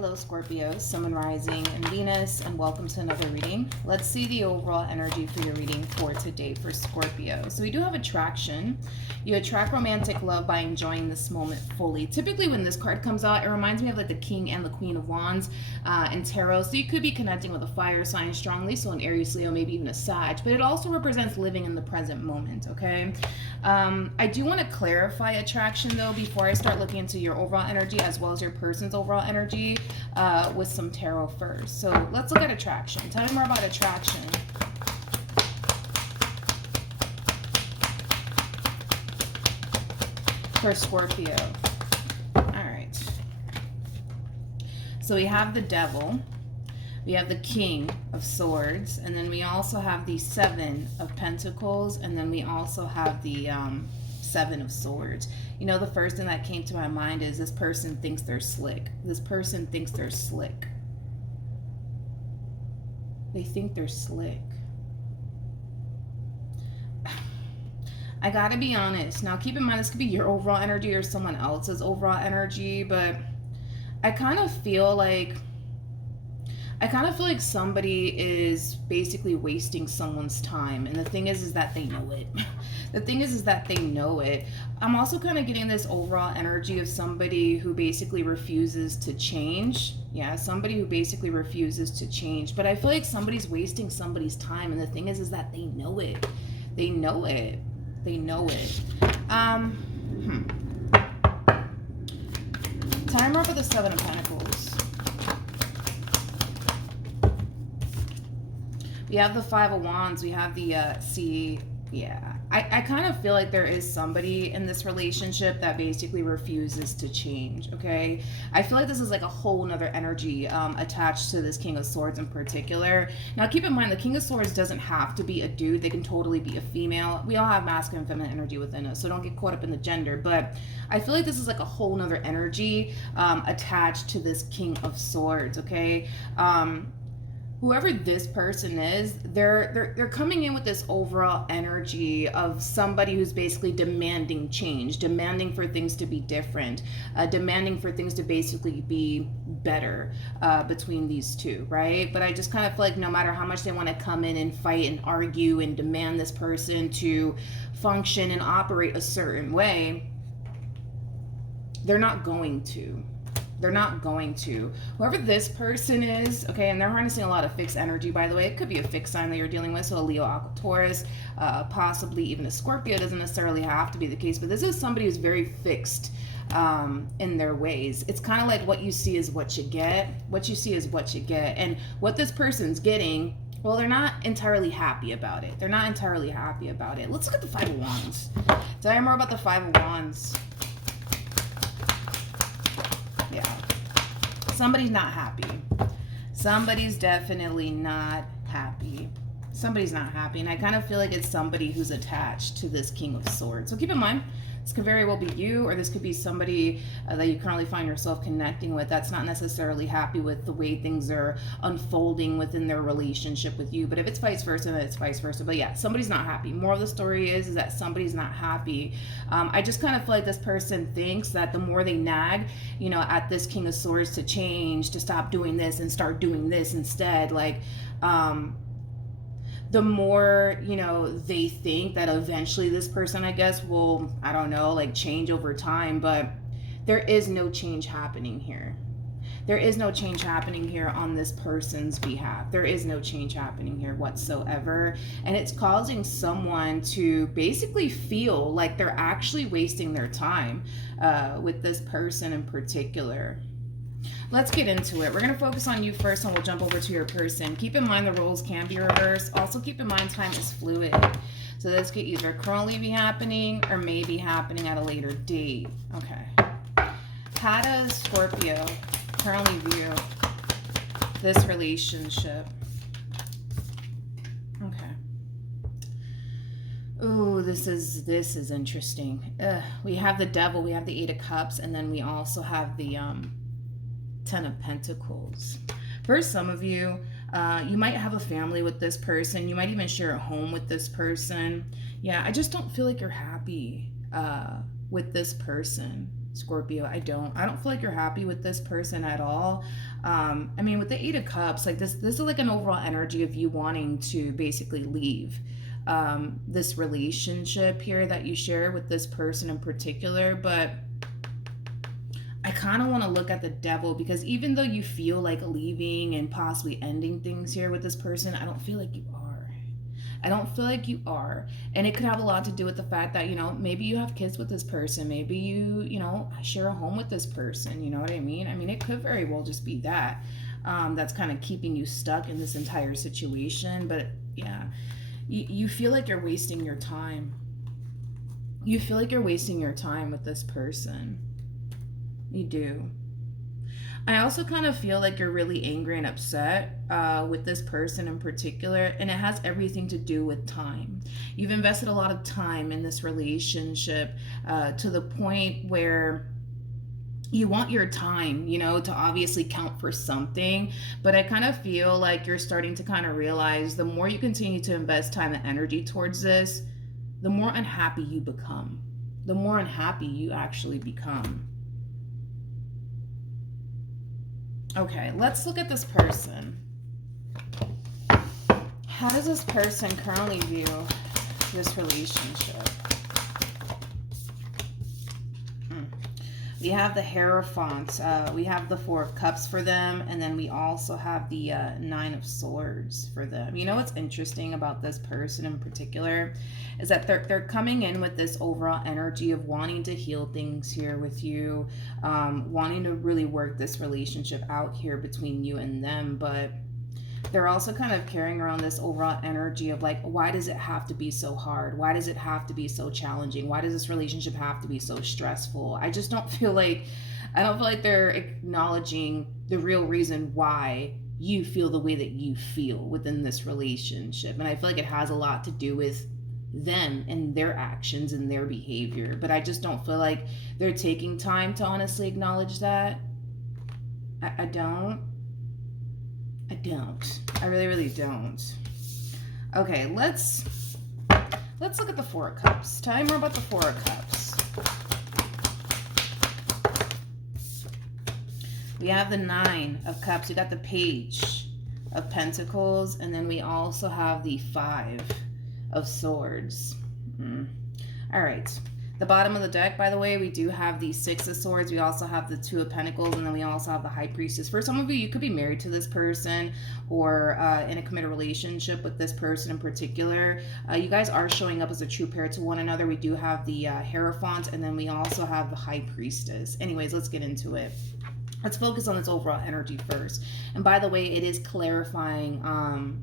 Hello Scorpio, Sun and Rising and Venus, and welcome to another reading. Let's see the overall energy for your reading for today for Scorpio. So we do have attraction. You attract romantic love by enjoying this moment fully. Typically when this card comes out, it reminds me of like the King and the Queen of Wands in Tarot. So you could be connecting with a fire sign strongly, so an Aries, Leo, maybe even a Sag, but it also represents living in the present moment, okay? I do want to clarify attraction though before I start looking into your overall energy as well as your person's overall energy with some tarot first. So let's look at attraction. Tell me more about attraction. For Scorpio. All right. So we have the Devil. We have the King of Swords, and then we also have the Seven of Pentacles, and then we also have the Seven of Swords. You know, the first thing that came to my mind is this person thinks they're slick. This person thinks they're slick. They think they're slick. I gotta be honest. Now, keep in mind, this could be your overall energy or someone else's overall energy, but I kind of feel like somebody is basically wasting someone's time. And the thing is that they know it. The thing is that they know it. I'm also kind of getting this overall energy of somebody who basically refuses to change. Yeah, somebody who basically refuses to change. But I feel like somebody's wasting somebody's time. And the thing is that they know it. They know it. They know it. Time over the Seven of Pentacles. We have the Five of Wands. We have the I kind of feel like there is somebody in this relationship that basically refuses to change, okay? I feel like this is like a whole nother energy attached to this King of Swords in particular. Now, keep in mind, the King of Swords doesn't have to be a dude. They can totally be a female. We all have masculine and feminine energy within us, so don't get caught up in the gender. But I feel like this is like a whole nother energy attached to this King of Swords, okay? Whoever this person is, they're coming in with this overall energy of somebody who's basically demanding change, demanding for things to be different, demanding for things to basically be better between these two, right? But I just kind of feel like no matter how much they want to come in and fight and argue and demand this person to function and operate a certain way, they're not going to. They're not going to. Whoever this person is, okay, and they're harnessing a lot of fixed energy, by the way. It could be a fixed sign that you're dealing with, so a Leo, Aqua, Taurus, possibly even a Scorpio. It doesn't necessarily have to be the case, but this is somebody who's very fixed in their ways. It's kind of like what you see is what you get. What you see is what you get. And what this person's getting, well, they're not entirely happy about it. They're not entirely happy about it. Let's look at the Five of Wands. Tell me more about the Five of Wands. Yeah, somebody's not happy. Somebody's definitely not happy. Somebody's not happy, and I kind of feel like it's somebody who's attached to this King of Swords. So keep in mind, this could very well be you, or this could be somebody that you currently find yourself connecting with that's not necessarily happy with the way things are unfolding within their relationship with you. But if it's vice versa, then it's vice versa. But yeah, somebody's not happy. Moral of the story is that somebody's not happy. I just kind of feel like this person thinks that the more they nag, you know, at this King of Swords to change, to stop doing this and start doing this instead, like, the more, you know, they think that eventually this person, I guess, will, I don't know, like change over time. But there is no change happening here. There is no change happening here on this person's behalf. There is no change happening here whatsoever. And it's causing someone to basically feel like they're actually wasting their time with this person in particular. Let's get into it. We're going to focus on you first, and we'll jump over to your person. Keep in mind the roles can be reversed. Also keep in mind time is fluid. So this could either currently be happening or may be happening at a later date. Okay. How does Scorpio currently view this relationship? Okay. Ooh, this is interesting. We have the Devil, we have the Eight of Cups, and then we also have the Ten of Pentacles. For some of you, you might have a family with this person. You might even share a home with this person. Yeah, I just don't feel like you're happy with this person. Scorpio, I don't feel like you're happy with this person at all. I mean, with the Eight of Cups, like this is like an overall energy of you wanting to basically leave this relationship here that you share with this person in particular. But I kind of want to look at the Devil, because even though you feel like leaving and possibly ending things here with this person, I don't feel like you are. I don't feel like you are. And it could have a lot to do with the fact that, you know, maybe you have kids with this person. Maybe you know, share a home with this person. You know what I mean? I mean, it could very well just be that. That's kind of keeping you stuck in this entire situation. But yeah, you feel like you're wasting your time. You feel like you're wasting your time with this person. You do. I also kind of feel like you're really angry and upset with this person in particular, and it has everything to do with time. You've invested a lot of time in this relationship to the point where you want your time, you know, to obviously count for something. But I kind of feel like you're starting to kind of realize the more you continue to invest time and energy towards this, the more unhappy you become. The more unhappy you actually become. Okay, let's look at this person. How does this person currently view this relationship? We have the Hierophant. We have the Four of Cups for them. And then we also have the Nine of Swords for them. You know what's interesting about this person in particular is that they're coming in with this overall energy of wanting to heal things here with you, wanting to really work this relationship out here between you and them. But they're also kind of carrying around this overall energy of like, why does it have to be so hard? Why does it have to be so challenging? Why does this relationship have to be so stressful? I just don't feel like, they're acknowledging the real reason why you feel the way that you feel within this relationship. And I feel like it has a lot to do with them and their actions and their behavior. But I just don't feel like they're taking time to honestly acknowledge that. I don't. I really don't. Okay, let's look at the Four of Cups. Tell me more about the Four of Cups. We have the Nine of Cups. We got the Page of Pentacles, and then we also have the Five of Swords. All right. The bottom of the deck, by the way, we do have the Six of Swords. We also have the Two of Pentacles, and then we also have the High Priestess. For some of you, you could be married to this person or in a committed relationship with this person in particular. You guys are showing up as a true pair to one another. We do have the Hierophant, and then we also have the High Priestess. Anyways, let's get into it. Let's focus on this overall energy first. And by the way, it is clarifying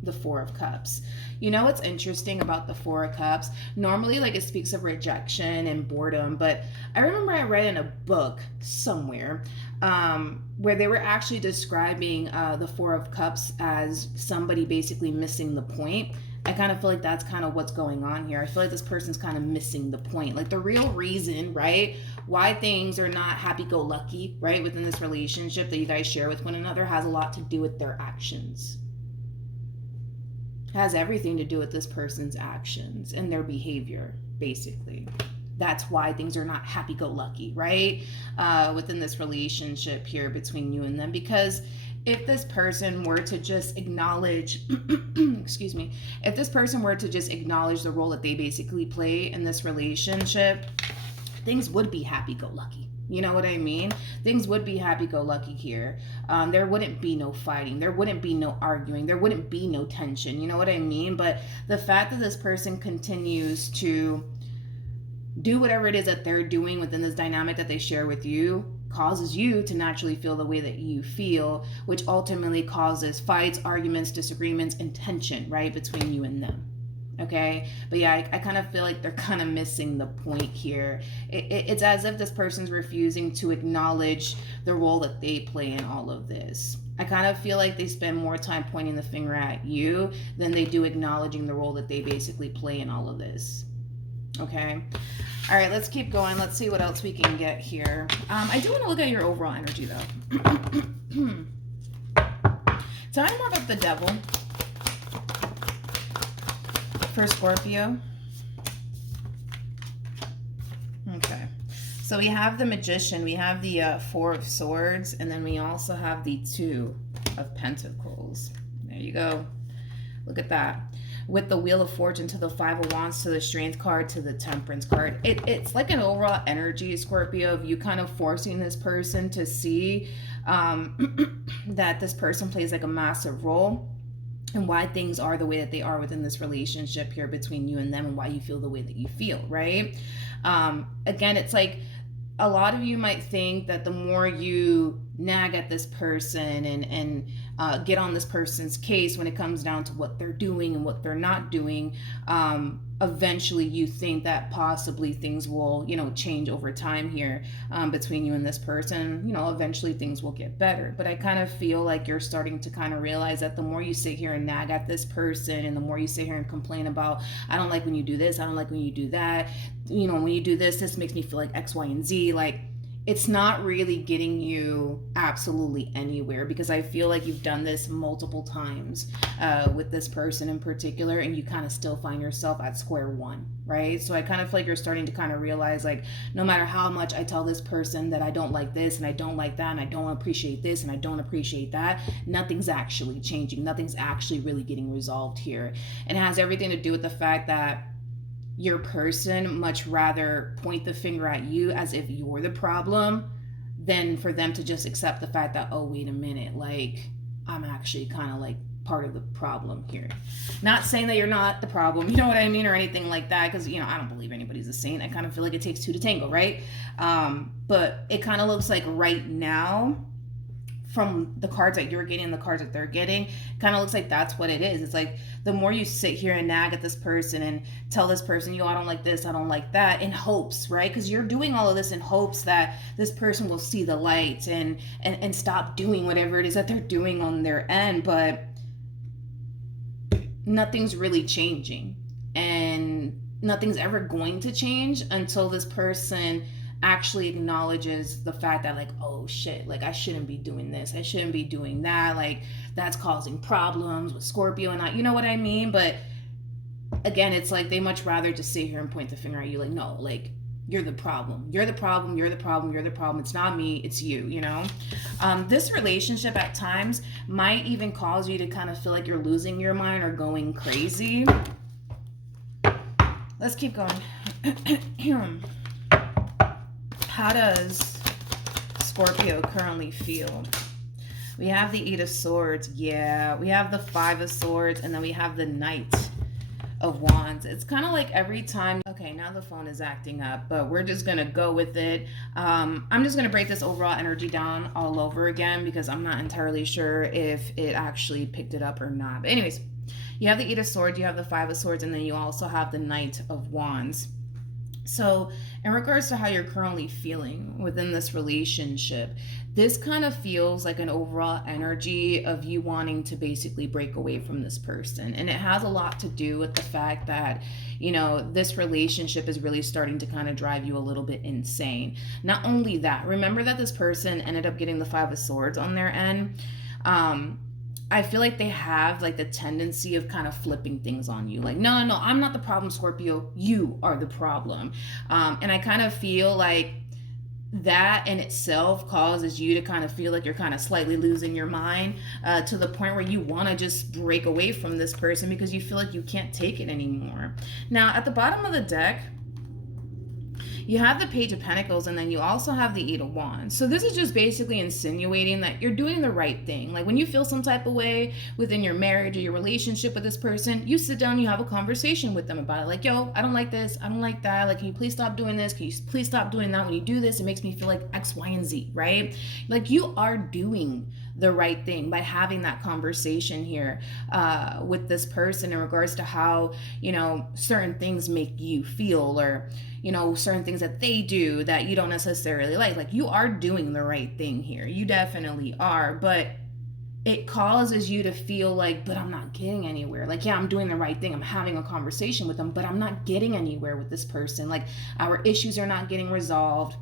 the Four of Cups. You know what's interesting about the Four of Cups? Normally, like, it speaks of rejection and boredom, but I remember I read in a book somewhere where they were actually describing the Four of Cups as somebody basically missing the point. I kind of feel like that's kind of what's going on here. I feel like this person's kind of missing the point. Like the real reason, right, why things are not happy-go-lucky, right, within this relationship that you guys share with one another has a lot to do with their actions. It has everything to do with this person's actions and their behavior, basically. That's why things are not happy-go-lucky, right, within this relationship here between you and them. Because if this person were to just acknowledge, excuse me, if this person were to just acknowledge the role that they basically play in this relationship, things would be happy-go-lucky. You know what I mean? Things would be happy-go-lucky here. There wouldn't be no fighting. There wouldn't be no arguing. There wouldn't be no tension. You know what I mean? But the fact that this person continues to do whatever it is that they're doing within this dynamic that they share with you causes you to naturally feel the way that you feel, which ultimately causes fights, arguments, disagreements, and tension, right, between you and them. Okay? But yeah, I kind of feel like they're kind of missing the point here. It's as if this person's refusing to acknowledge the role that they play in all of this. I kind of feel like they spend more time pointing the finger at you than they do acknowledging the role that they basically play in all of this. Okay? All right, let's keep going. Let's see what else we can get here. I do want to look at your overall energy, though. Tell me more about the Devil for Scorpio. Okay. So we have the Magician, we have the Four of Swords, and then we also have the Two of Pentacles. There you go. Look at that. With the Wheel of Fortune to the Five of Wands to the Strength card to the Temperance card. It's like an overall energy, Scorpio, of you kind of forcing this person to see that this person plays like a massive role and why things are the way that they are within this relationship here between you and them, and why you feel the way that you feel, right? Again, it's like a lot of you might think that the more you nag at this person and get on this person's case when it comes down to what they're doing and what they're not doing, eventually you think that possibly things will, change over time here between you and this person. Eventually things will get better. But I kind of feel like you're starting to kind of realize that the more you sit here and nag at this person, and the more you sit here and complain about, I don't like when you do this, I don't like when you do that, when you do this makes me feel like X, Y, and Z, like, it's not really getting you absolutely anywhere, because I feel like you've done this multiple times with this person in particular, and you kind of still find yourself at square one, right? So I kind of feel like you're starting to kind of realize, like, no matter how much I tell this person that I don't like this and I don't like that and I don't appreciate this and I don't appreciate that, nothing's actually changing. Nothing's actually really getting resolved here. And it has everything to do with the fact that your person much rather point the finger at you as if you're the problem than for them to just accept the fact that, oh, wait a minute, like, I'm actually kind of like part of the problem here. Not saying that you're not the problem, you know what I mean, or anything like that, because, I don't believe anybody's a saint. I kind of feel like it takes two to tango, right? But it kind of looks like right now, from the cards that you're getting and the cards that they're getting, kind of looks like that's what it is. It's like the more you sit here and nag at this person and tell this person, I don't like this, I don't like that, in hopes, right? Because you're doing all of this in hopes that this person will see the light and stop doing whatever it is that they're doing on their end, but nothing's really changing. And nothing's ever going to change until this person actually acknowledges the fact that, like, oh shit, like, I shouldn't be doing this, I shouldn't be doing that, like, that's causing problems with Scorpio and I, you know what I mean? But again, it's like they much rather just sit here and point the finger at you, like, no, like, you're the problem, you're the problem, you're the problem, you're the problem, it's not me, it's you, This relationship at times might even cause you to kind of feel like you're losing your mind or going crazy. Let's keep going. How does Scorpio currently feel? We have the Eight of Swords. Yeah, we have the Five of Swords, and then we have the Knight of Wands. It's kind of like every time. Okay, now the phone is acting up, but we're just going to go with it. I'm just going to break this overall energy down all over again, because I'm not entirely sure if it actually picked it up or not. But anyways, you have the Eight of Swords, you have the Five of Swords, and then you also have the Knight of Wands. So in regards to how you're currently feeling within this relationship, this kind of feels like an overall energy of you wanting to basically break away from this person. And it has a lot to do with the fact that, this relationship is really starting to kind of drive you a little bit insane. Not only that, remember that this person ended up getting the Five of Swords on their end. I feel like they have like the tendency of kind of flipping things on you. Like, no, I'm not the problem, Scorpio. You are the problem. And I kind of feel like that in itself causes you to kind of feel like you're kind of slightly losing your mind to the point where you want to just break away from this person because you feel like you can't take it anymore. Now, at the bottom of the deck, you have the Page of Pentacles, and then you also have the Eight of Wands. So this is just basically insinuating that you're doing the right thing. Like when you feel some type of way within your marriage or your relationship with this person, you sit down, you have a conversation with them about it. Like, yo, I don't like this, I don't like that. Like, can you please stop doing this? Can you please stop doing that? When you do this, it makes me feel like X, Y, and Z, right? Like you are doing the right thing by having that conversation here with this person in regards to how, certain things make you feel, or certain things that they do that you don't necessarily like. Like you are doing the right thing here. You definitely are, but it causes you to feel like, but I'm not getting anywhere. Like, yeah, I'm doing the right thing. I'm having a conversation with them, but I'm not getting anywhere with this person. Like our issues are not getting resolved.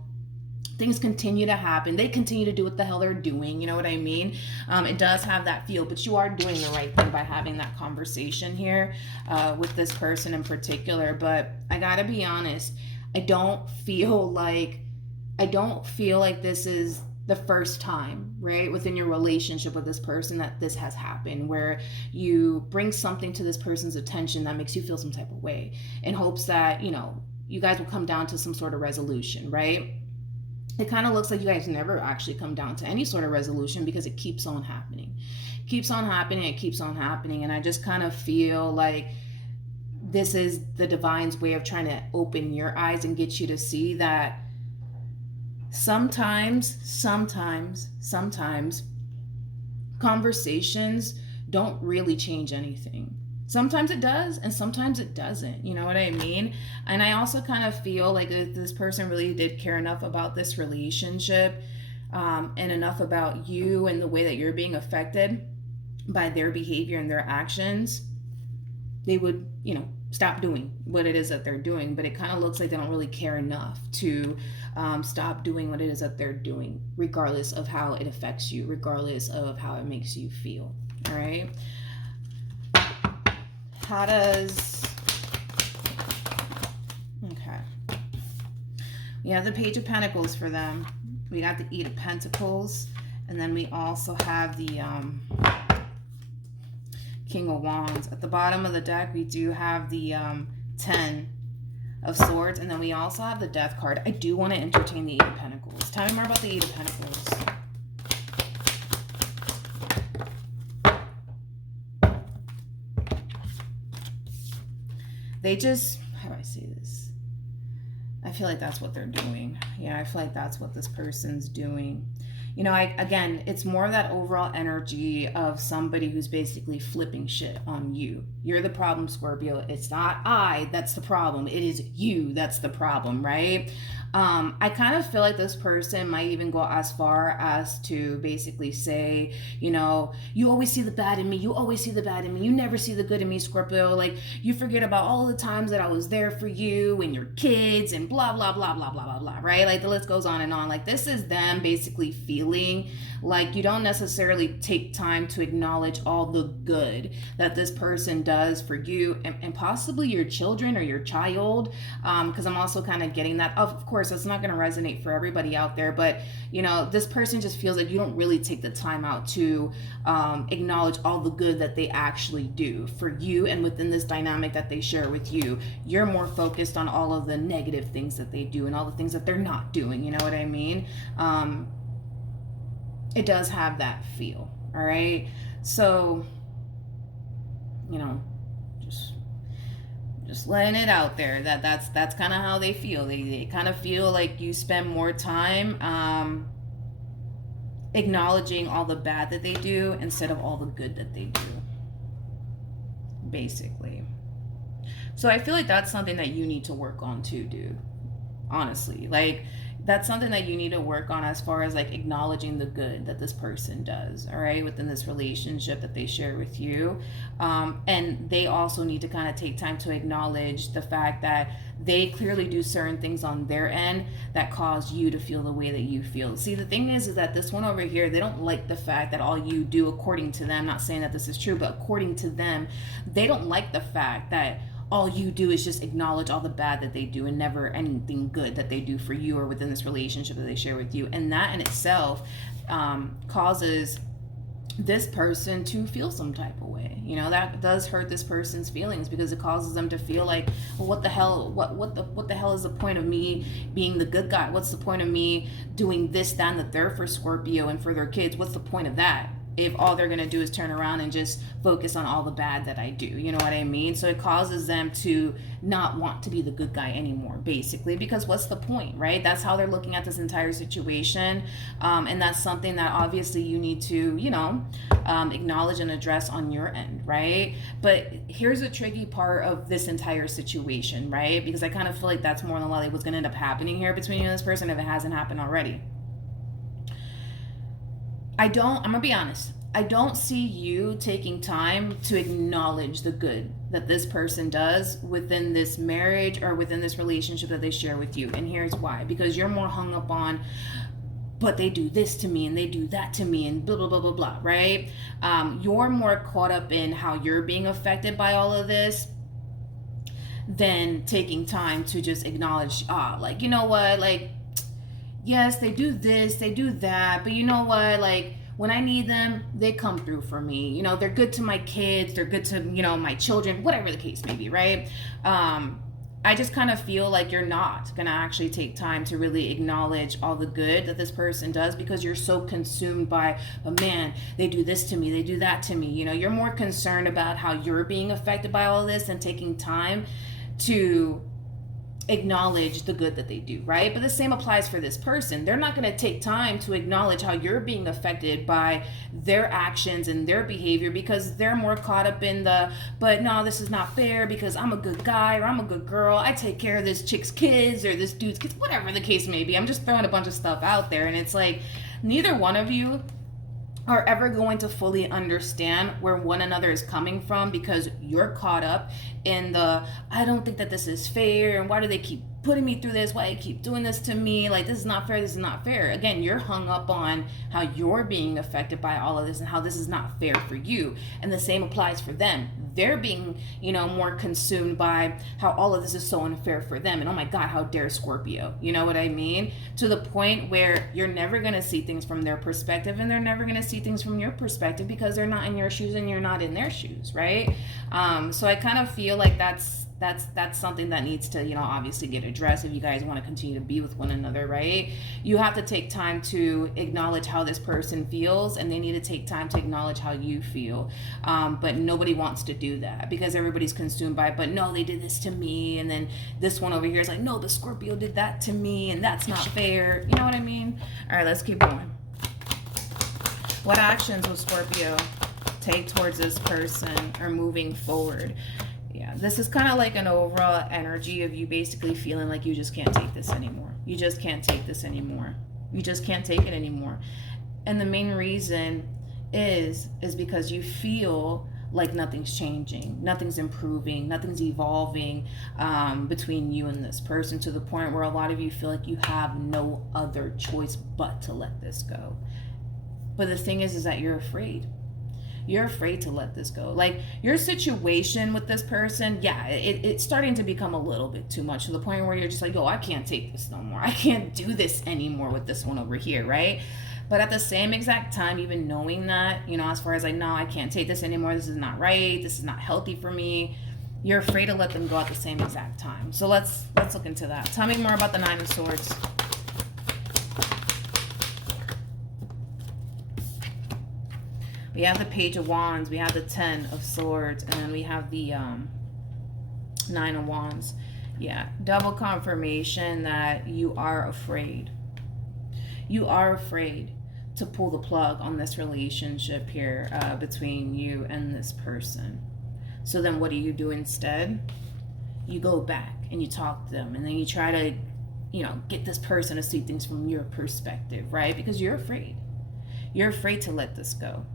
Things continue to happen. They continue to do what the hell they're doing. You know what I mean? It does have that feel, but you are doing the right thing by having that conversation here with this person in particular. But I gotta be honest, I don't feel like I don't feel like this is the first time, right, within your relationship with this person that this has happened, where you bring something to this person's attention that makes you feel some type of way in hopes that, you guys will come down to some sort of resolution, right? It kind of looks like you guys never actually come down to any sort of resolution because it keeps on happening. It keeps on happening, it keeps on happening. And I just kind of feel like this is the divine's way of trying to open your eyes and get you to see that sometimes conversations don't really change anything. Sometimes it does and sometimes it doesn't, you know what I mean? And I also kind of feel like if this person really did care enough about this relationship, and enough about you and the way that you're being affected by their behavior and their actions, they would, stop doing what it is that they're doing. But it kind of looks like they don't really care enough to stop doing what it is that they're doing, regardless of how it affects you, regardless of how it makes you feel. All right. How does... Okay. We have the Page of Pentacles for them. We got the Eight of Pentacles. And then we also have the King of Wands. At the bottom of the deck, we do have the 10 of Swords. And then we also have the Death card. I do want to entertain the Eight of Pentacles. Tell me more about the Eight of Pentacles. They just, how do I say this? I feel like that's what they're doing. Yeah, I feel like that's what this person's doing. Again, it's more of that overall energy of somebody who's basically flipping shit on you. You're the problem, Scorpio. It's not I that's the problem. It is you that's the problem, right? I kind of feel like this person might even go as far as to basically say, you always see the bad in me. You always see the bad in me. You never see the good in me, Scorpio. Like, you forget about all the times that I was there for you and your kids and blah, blah, blah, blah, blah, blah, blah, right? Like, the list goes on and on. Like, this is them basically feeling like you don't necessarily take time to acknowledge all the good that this person does for you and possibly your children or your child. Because I'm also kind of getting that. Of course, it's not going to resonate for everybody out there, but this person just feels like you don't really take the time out to acknowledge all the good that they actually do for you and within this dynamic that they share with you. You're more focused on all of the negative things that they do and all the things that they're not doing. You know what I mean? It does have that feel. All right. So, just letting it out there that's kind of how they feel. They kind of feel like you spend more time acknowledging all the bad that they do instead of all the good that they do, basically. So I feel like that's something that you need to work on too, dude. Honestly, like, that's something that you need to work on as far as like acknowledging the good that this person does, all right, within this relationship that they share with you. And they also need to kind of take time to acknowledge the fact that they clearly do certain things on their end that cause you to feel the way that you feel. See, the thing is that this one over here, they don't like the fact that all you do, according to them, not saying that this is true, but according to them, they don't like the fact that all you do is just acknowledge all the bad that they do and never anything good that they do for you or within this relationship that they share with you. And that in itself causes this person to feel some type of way. That does hurt this person's feelings because it causes them to feel like, well, what the hell is the point of me being the good guy? What's the point of me doing this, that, and the third for Scorpio and for their kids? What's the point of that if all they're going to do is turn around and just focus on all the bad that I do? You know what I mean? So it causes them to not want to be the good guy anymore, basically, because what's the point, right? That's how they're looking at this entire situation. And that's something that obviously you need to, acknowledge and address on your end, right? But here's the tricky part of this entire situation, right? Because I kind of feel like that's more than likely what's going to end up happening here between you and this person if it hasn't happened already. I'm going to be honest, I don't see you taking time to acknowledge the good that this person does within this marriage or within this relationship that they share with you. And here's why. Because you're more hung up on, but they do this to me and they do that to me and blah, blah, blah, blah, blah, right? You're more caught up in how you're being affected by all of this than taking time to just acknowledge, like, you know what, like, yes, they do this, they do that, but you know what? Like, when I need them, they come through for me. You know, they're good to my kids, they're good to, you know, my children, whatever the case may be, right? I just kind of feel like you're not gonna actually take time to really acknowledge all the good that this person does, because you're so consumed by, oh man, they do this to me, they do that to me. You know, you're more concerned about how you're being affected by all this and taking time to acknowledge the good that they do, right? But the same applies for this person. They're not going to take time to acknowledge how you're being affected by their actions and their behavior, because they're more caught up in the, but no, this is not fair because I'm a good guy or I'm a good girl, I take care of this chick's kids or this dude's kids, whatever the case may be. I'm just throwing a bunch of stuff out there, and it's like neither one of you are ever going to fully understand where one another is coming from, because you're caught up in the, I don't think that this is fair, and why do they keep putting me through this, why do they keep doing this to me, like this is not fair, this is not fair. Again, you're hung up on how you're being affected by all of this and how this is not fair for you, and the same applies for them. They're being, you know, more consumed by how all of this is so unfair for them, and oh my god, how dare Scorpio, you know what I mean, to the point where you're never going to see things from their perspective, and they're never going to see things from your perspective, because they're not in your shoes and you're not in their shoes, right? So I kind of feel like that's something that needs to, you know, obviously get addressed if you guys want to continue to be with one another, right? You have to take time to acknowledge how this person feels, and they need to take time to acknowledge how you feel. But nobody wants to do that, because everybody's consumed by, but no, they did this to me, and then this one over here is like, no, the Scorpio did that to me, and that's not fair. You know what I mean? All right, let's keep going. What actions will Scorpio take towards this person or moving forward? Yeah, this is kind of like an overall energy of you basically feeling like you just can't take this anymore. You just can't take this anymore. You just can't take it anymore. And the main reason is because you feel like nothing's changing, nothing's improving, nothing's evolving between you and this person, to the point where a lot of you feel like you have no other choice but to let this go. But the thing is that you're afraid. You're afraid to let this go. Like, your situation with this person, yeah, it's starting to become a little bit too much, to the point where you're just like, yo, I can't take this no more. I can't do this anymore with this one over here, right? But at the same exact time, even knowing that, you know, as far as like, no, I can't take this anymore, this is not right, this is not healthy for me, you're afraid to let them go at the same exact time. So let's look into that. Tell me more about the Nine of Swords. We have the Page of Wands, we have the Ten of Swords, and then we have the Nine of Wands. Yeah, double confirmation that you are afraid. You are afraid to pull the plug on this relationship here between you and this person. So then what do you do instead? You go back and you talk to them, and then you try to, you know, get this person to see things from your perspective, right? Because you're afraid. You're afraid to let this go.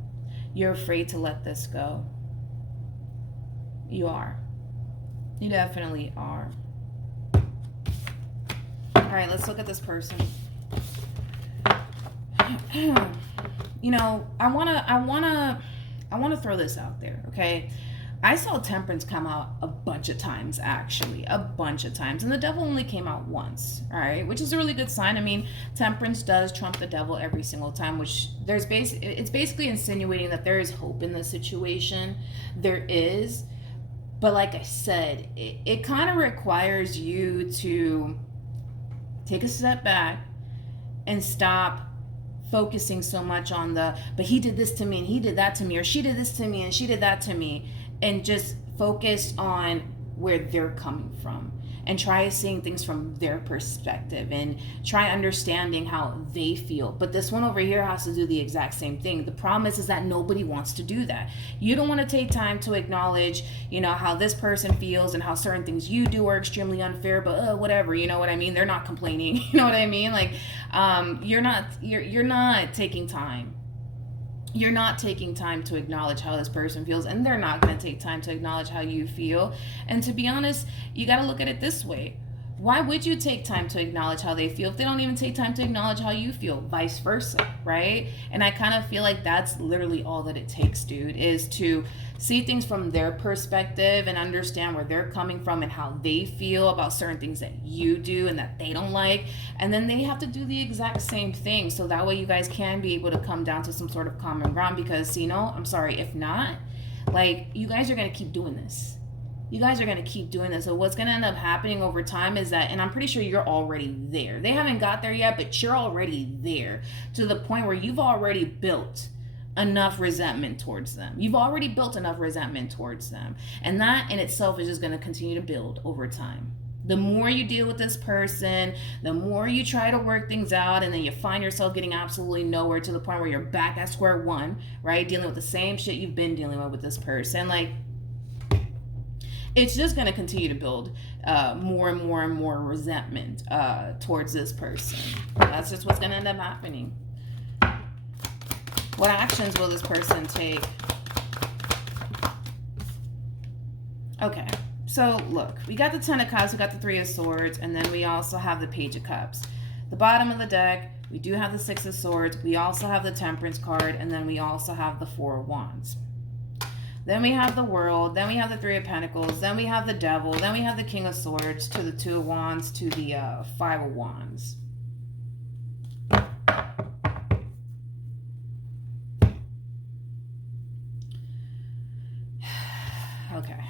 You're afraid to let this go. You are. You definitely are. All right, let's look at this person. You know, I wanna throw this out there, okay? I saw Temperance come out a bunch of times, actually, a bunch of times, and the Devil only came out once, all right, which is a really good sign. I mean, Temperance does trump the Devil every single time, which it's basically insinuating that there is hope in this situation. There is, but like I said, it kind of requires you to take a step back and stop focusing so much on the, but he did this to me and he did that to me, or she did this to me and she did that to me, and just focus on where they're coming from, and try seeing things from their perspective, and try understanding how they feel. But this one over here has to do the exact same thing. The problem is that nobody wants to do that. You don't want to take time to acknowledge, you know, how this person feels and how certain things you do are extremely unfair, but whatever, you know what I mean? They're not complaining. You know what I mean? Like, you're not taking time. You're not taking time to acknowledge how this person feels, and they're not going to take time to acknowledge how you feel. And to be honest, you got to look at it this way. Why would you take time to acknowledge how they feel if they don't even take time to acknowledge how you feel? Vice versa, right? And I kind of feel like that's literally all that it takes, dude, is to see things from their perspective and understand where they're coming from and how they feel about certain things that you do and that they don't like. And then they have to do the exact same thing. So that way you guys can be able to come down to some sort of common ground, because, you know, I'm sorry, if not, like, you guys are going to keep doing this. You guys are going to keep doing this. So what's going to end up happening over time is that, and I'm pretty sure you're already there. They haven't got there yet, but you're already there to the point where you've already built enough resentment towards them. You've already built enough resentment towards them. And that in itself is just going to continue to build over time. The more you deal with this person, the more you try to work things out, and then you find yourself getting absolutely nowhere to the point where you're back at square one, right? Dealing with the same shit you've been dealing with this person. Like, it's just going to continue to build more and more and more resentment towards this person. That's just what's going to end up happening. What actions will this person take? Okay, so look, we got the Ten of Cups, we got the Three of Swords, and then we also have the Page of Cups. The bottom of the deck, we do have the Six of Swords, we also have the Temperance card, and then we also have the Four of Wands. Then we have the World, then we have the Three of Pentacles, then we have the Devil, then we have the King of Swords, to the Two of Wands, to the Five of Wands. Okay.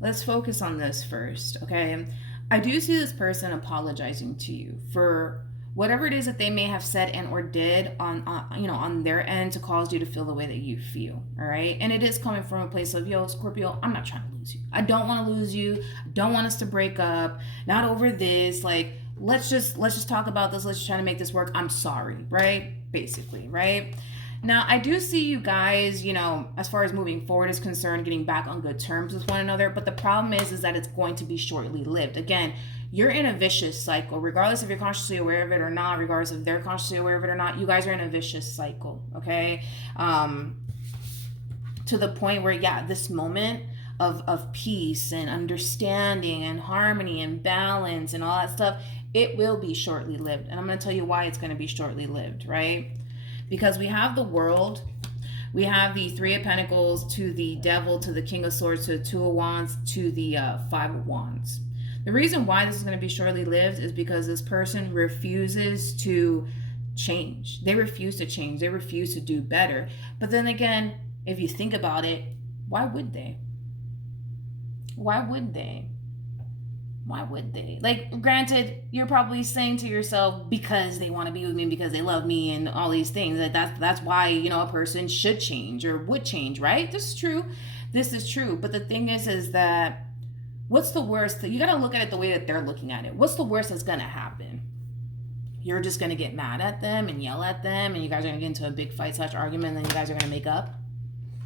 Let's focus on this first, okay? I do see this person apologizing to you for whatever it is that they may have said and or did on their end to cause you to feel the way that you feel, all right? And it is coming from a place of, yo, Scorpio, I'm not trying to lose you. I don't want to lose you. I don't want us to break up. Not over this. Like, let's just talk about this. Let's just try to make this work. I'm sorry, right? Basically, right? Now, I do see you guys, you know, as far as moving forward is concerned, getting back on good terms with one another. But the problem is that it's going to be shortly lived. Again, you're in a vicious cycle, regardless if you're consciously aware of it or not, regardless if they're consciously aware of it or not, you guys are in a vicious cycle, okay? To the point where, yeah, this moment of peace and understanding and harmony and balance and all that stuff, it will be shortly lived. And I'm going to tell you why it's going to be shortly lived, right? Because we have the World, we have the Three of Pentacles, to the Devil, to the King of Swords, to the Two of Wands, to the Five of Wands. The reason why this is going to be shortly lived is because this person refuses to change. They refuse to change. They refuse to do better. But then again, if you think about it, why would they? Why would they? Why would they? Like, granted, you're probably saying to yourself, because they want to be with me, because they love me and all these things, that's why, you know, a person should change or would change, right? This is true. This is true. But the thing is that what's the worst? You got to look at it the way that they're looking at it. What's the worst that's going to happen? You're just going to get mad at them and yell at them, and you guys are going to get into a big fight / argument, and then you guys are going to make up.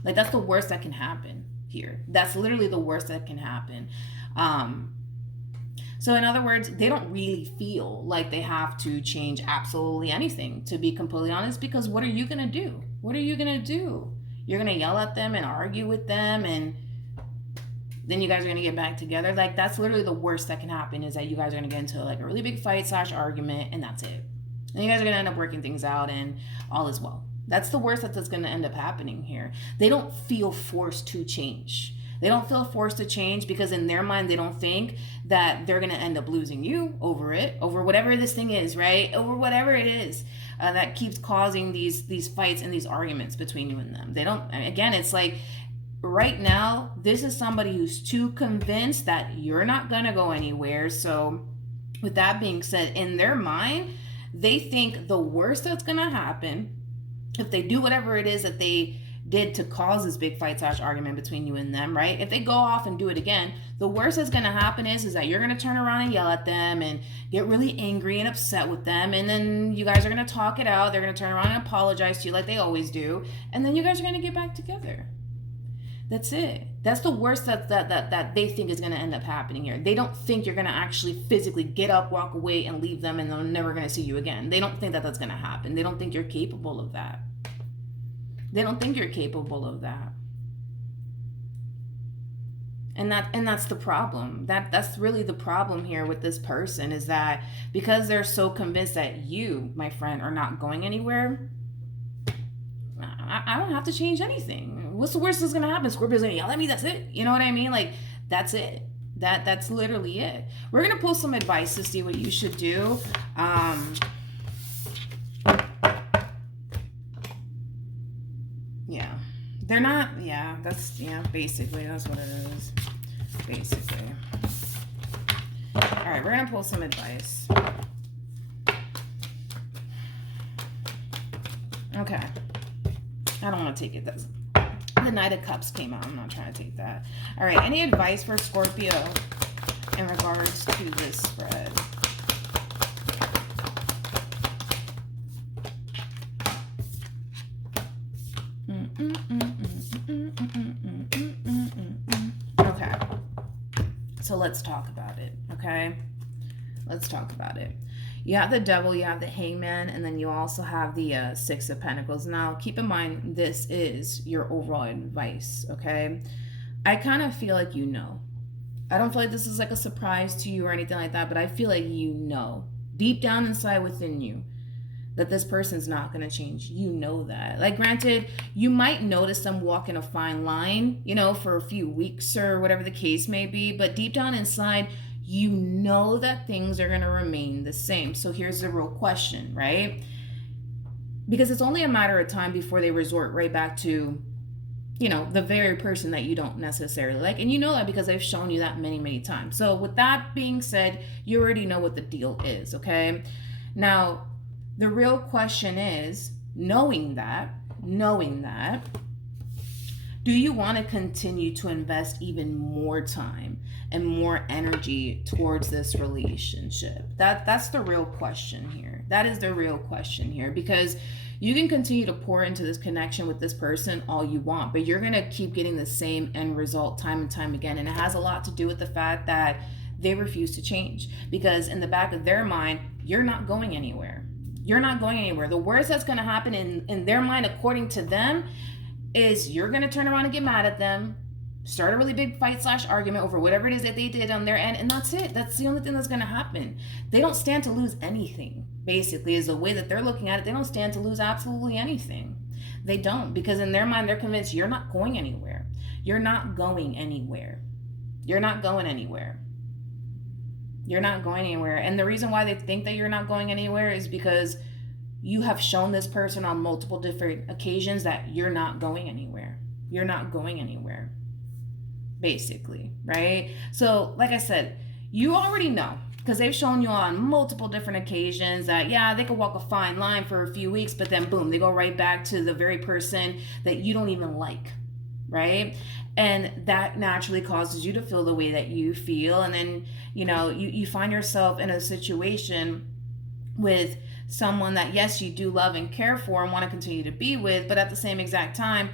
Like, that's the worst that can happen here. That's literally the worst that can happen. So in other words, they don't really feel like they have to change absolutely anything, to be completely honest, because what are you going to do? What are you going to do? You're going to yell at them and argue with them, and then you guys are going to get back together. Like, that's literally the worst that can happen, is that you guys are going to get into like a really big fight / argument, and that's it. And you guys are going to end up working things out, and all is well. That's the worst that's going to end up happening here. They don't feel forced to change. They don't feel forced to change because in their mind, they don't think that they're going to end up losing you over it, over whatever this thing is, right? Over whatever it is that keeps causing these fights and these arguments between you and them. They don't, again, it's like right now, this is somebody who's too convinced that you're not going to go anywhere. So with that being said, in their mind, they think the worst that's going to happen if they do whatever it is that they did to cause this big fight / argument between you and them, right? If they go off and do it again, the worst that's going to happen is that you're going to turn around and yell at them and get really angry and upset with them. And then you guys are going to talk it out. They're going to turn around and apologize to you like they always do. And then you guys are going to get back together. That's it. That's the worst that they think is going to end up happening here. They don't think you're going to actually physically get up, walk away, and leave them, and they're never going to see you again. They don't think that that's going to happen. They don't think you're capable of that. They don't think you're capable of that. And that's the problem. That's really the problem here with this person, is that because they're so convinced that you, my friend, are not going anywhere, I don't have to change anything. What's the worst that's gonna happen? Scorpio's gonna yell at me. That's it. You know what I mean? Like, that's it. That's literally it. We're gonna pull some advice to see what you should do. Yeah, they're not. Yeah, basically that's what it is. Basically. All right, we're gonna pull some advice. Okay. I don't want to take it. The Knight of Cups came out. I'm not trying to take that. All right. Any advice for Scorpio in regards to this spread? Okay. So let's talk about it. Okay. Let's talk about it. You have the Devil, you have the Hangman, and then you also have the Six of Pentacles. Now, keep in mind, this is your overall advice, okay? I kind of feel like you know. I don't feel like this is like a surprise to you or anything like that, but I feel like you know, deep down inside within you, that this person's not going to change. You know that. Like, granted, you might notice them walking a fine line, you know, for a few weeks or whatever the case may be, but deep down inside, you know that things are going to remain the same. So here's the real question, right? Because it's only a matter of time before they resort right back to, you know, the very person that you don't necessarily like. And you know that because they've shown you that many, many times. So with that being said, you already know what the deal is, okay? Now, the real question is, knowing that, do you want to continue to invest even more time and more energy towards this relationship? That's the real question here. That is the real question here, because you can continue to pour into this connection with this person all you want, but you're going to keep getting the same end result time and time again. And it has a lot to do with the fact that they refuse to change, because in the back of their mind, you're not going anywhere. You're not going anywhere. The worst that's going to happen in their mind, according to them, is you're going to turn around and get mad at them, start a really big fight / argument over whatever it is that they did on their end, and that's it. That's the only thing that's going to happen. They don't stand to lose anything, basically, is the way that they're looking at it. They don't stand to lose absolutely anything. They don't, because in their mind, they're convinced you're not going anywhere. You're not going anywhere. You're not going anywhere. You're not going anywhere. And the reason why they think that you're not going anywhere is because you have shown this person on multiple different occasions that you're not going anywhere. You're not going anywhere, basically, right? So, like I said, you already know, because they've shown you on multiple different occasions that, yeah, they could walk a fine line for a few weeks, but then boom, they go right back to the very person that you don't even like, right? And that naturally causes you to feel the way that you feel. And then, you know, you find yourself in a situation with someone that, yes, you do love and care for and want to continue to be with, but at the same exact time,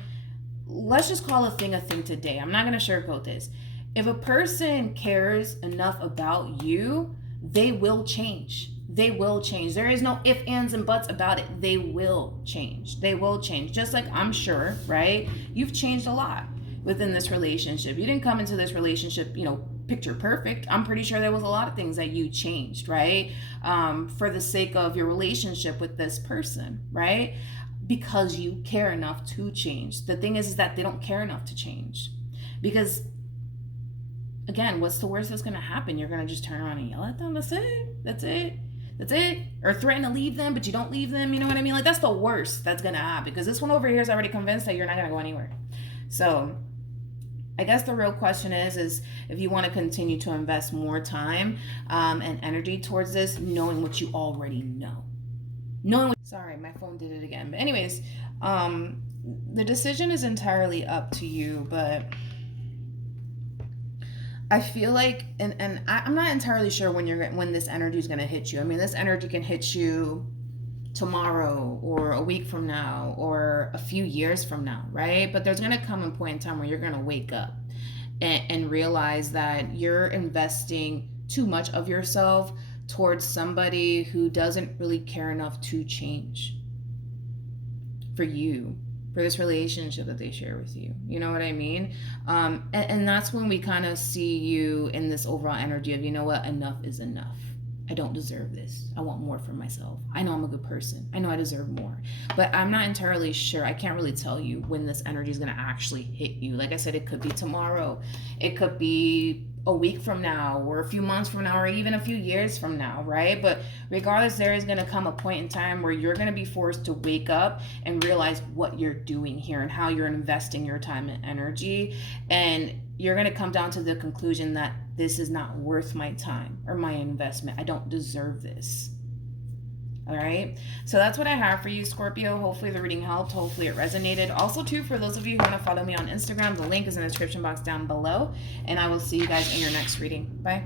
let's just call a thing today. I'm not going to sugarcoat this. If a person cares enough about you, they will change. They will change. There is no ifs, ands, and buts about it. They will change. They will change. Just like, I'm sure, right? You've changed a lot within this relationship. You didn't come into this relationship, you know, picture perfect. I'm pretty sure there was a lot of things that you changed, right? For the sake of your relationship with this person, right? Because you care enough to change. The thing is that they don't care enough to change. Because, again, what's the worst that's going to happen? You're going to just turn around and yell at them. That's it. That's it. That's it. Or threaten to leave them, but you don't leave them. You know what I mean? Like, that's the worst that's going to happen. Because this one over here is already convinced that you're not going to go anywhere. So I guess the real question is if you want to continue to invest more time and energy towards this, knowing what you already know. Sorry, my phone did it again. But anyways, the decision is entirely up to you, but I feel like, and I'm not entirely sure when this energy is going to hit you. I mean, this energy can hit you tomorrow or a week from now or a few years from now, right? But there's going to come a point in time where you're going to wake up and realize that you're investing too much of yourself towards somebody who doesn't really care enough to change for you, for this relationship that they share with you. You know what I mean? And that's when we kind of see you in this overall energy of, you know what, enough is enough. I don't deserve this. I want more for myself. I know I'm a good person. I know I deserve more. But I'm not entirely sure. I can't really tell you when this energy is going to actually hit you. Like I said, it could be tomorrow. It could be a week from now, or a few months from now, or even a few years from now, right? But regardless, there is going to come a point in time where you're going to be forced to wake up and realize what you're doing here and how you're investing your time and energy. And you're going to come down to the conclusion that this is not worth my time or my investment. I don't deserve this. All right, so that's what I have for you, Scorpio. Hopefully the reading helped. Hopefully it resonated. Also, too, for those of you who want to follow me on Instagram, the link is in the description box down below. And I will see you guys in your next reading. Bye.